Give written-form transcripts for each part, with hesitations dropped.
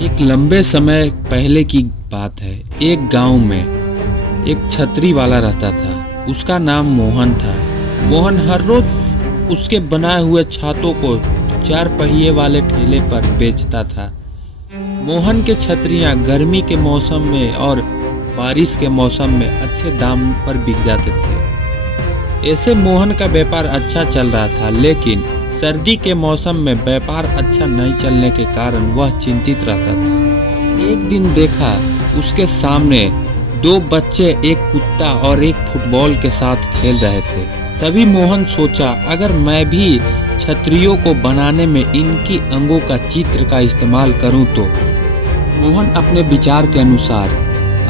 एक लंबे समय पहले की बात है। एक गांव में एक छतरी वाला रहता था। उसका नाम मोहन था। मोहन हर रोज उसके बनाए हुए छातों को 4 पहिए वाले ठेले पर बेचता था। मोहन के छतरियां गर्मी के मौसम में और बारिश के मौसम में अच्छे दाम पर बिक जाते थे। ऐसे मोहन का व्यापार अच्छा चल रहा था, लेकिन सर्दी के मौसम में व्यापार अच्छा नहीं चलने के कारण वह चिंतित रहता था। एक दिन देखा उसके सामने 2 बच्चे एक कुत्ता और एक फुटबॉल के साथ खेल रहे थे। तभी मोहन सोचा, अगर मैं भी छतरियों को बनाने में इनकी अंगों का चित्र का इस्तेमाल करूं तो। मोहन अपने विचार के अनुसार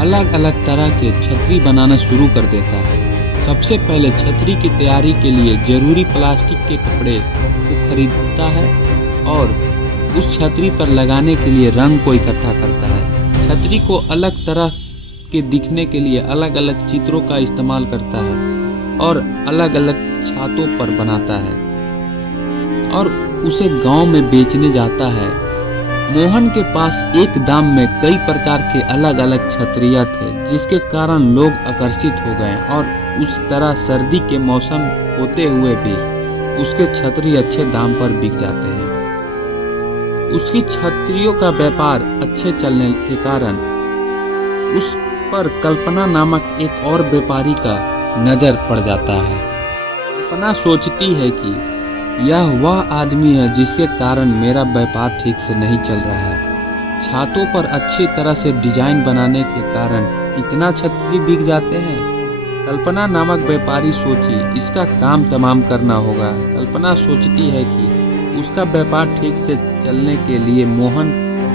अलग अलग तरह के छतरी बनाना शुरू कर देता है। सबसे पहले छतरी की तैयारी के लिए जरूरी प्लास्टिक के कपड़े को खरीदता है और उस छतरी पर लगाने के लिए रंग को इकट्ठा करता है। छतरी को अलग तरह के दिखने के लिए अलग अलग चित्रों का इस्तेमाल करता है और अलग अलग छातों पर बनाता है और उसे गांव में बेचने जाता है। मोहन के पास एक दाम में कई प्रकार के अलग अलग छतरियां थे, जिसके कारण लोग आकर्षित हो गए और उस तरह सर्दी के मौसम होते हुए भी उसके छतरी अच्छे दाम पर बिक जाते हैं। उसकी छतरियों का व्यापार अच्छे चलने के कारण उस पर कल्पना नामक एक और व्यापारी का नजर पड़ जाता है। कल्पना सोचती है कि यह वह आदमी है जिसके कारण मेरा व्यापार ठीक से नहीं चल रहा है। छातों पर अच्छी तरह से डिजाइन बनाने के कारण इतना छतरी बिक जाते हैं। कल्पना नामक व्यापारी सोची, इसका काम तमाम करना होगा। कल्पना सोचती है कि उसका व्यापार ठीक से चलने के लिए मोहन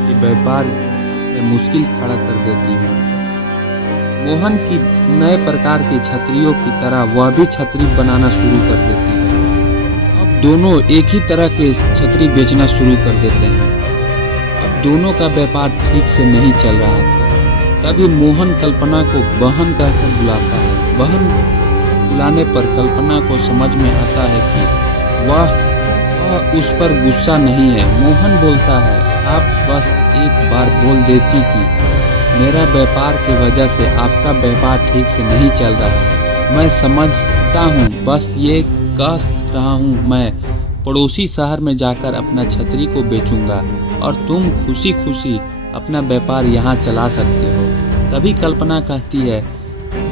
के व्यापार में मुश्किल खड़ा कर देती है। मोहन की नए प्रकार की छतरियों की तरह वह भी छतरी बनाना शुरू कर देती है। अब दोनों एक ही तरह के छतरी बेचना शुरू कर देते हैं। अब दोनों का व्यापार ठीक से नहीं चल रहा था। तभी मोहन कल्पना को बहन कहकर बुलाता है। बहन बुलाने पर कल्पना को समझ में आता है कि वह उस पर गुस्सा नहीं है। मोहन बोलता है, आप बस एक बार बोल देती कि मेरा व्यापार की वजह से आपका व्यापार ठीक से नहीं चल रहा है। मैं समझता हूँ, बस ये कह रहा हूँ, मैं पड़ोसी शहर में जाकर अपना छतरी को बेचूंगा और तुम खुशी खुशी अपना व्यापार यहाँ चला सकते हो। तभी कल्पना कहती है,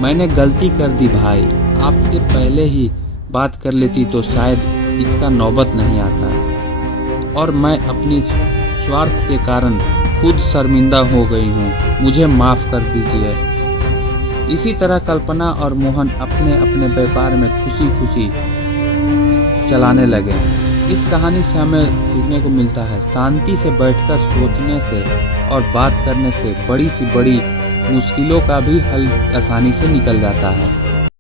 मैंने गलती कर दी भाई, आपसे पहले ही बात कर लेती तो शायद इसका नौबत नहीं आता और मैं अपनी स्वार्थ के कारण खुद शर्मिंदा हो गई हूँ, मुझे माफ़ कर दीजिए। इसी तरह कल्पना और मोहन अपने अपने व्यापार में खुशी खुशी चलाने लगे। इस कहानी से हमें सीखने को मिलता है, शांति से बैठकर सोचने से और बात करने से बड़ी सी बड़ी मुश्किलों का भी हल आसानी से निकल जाता है।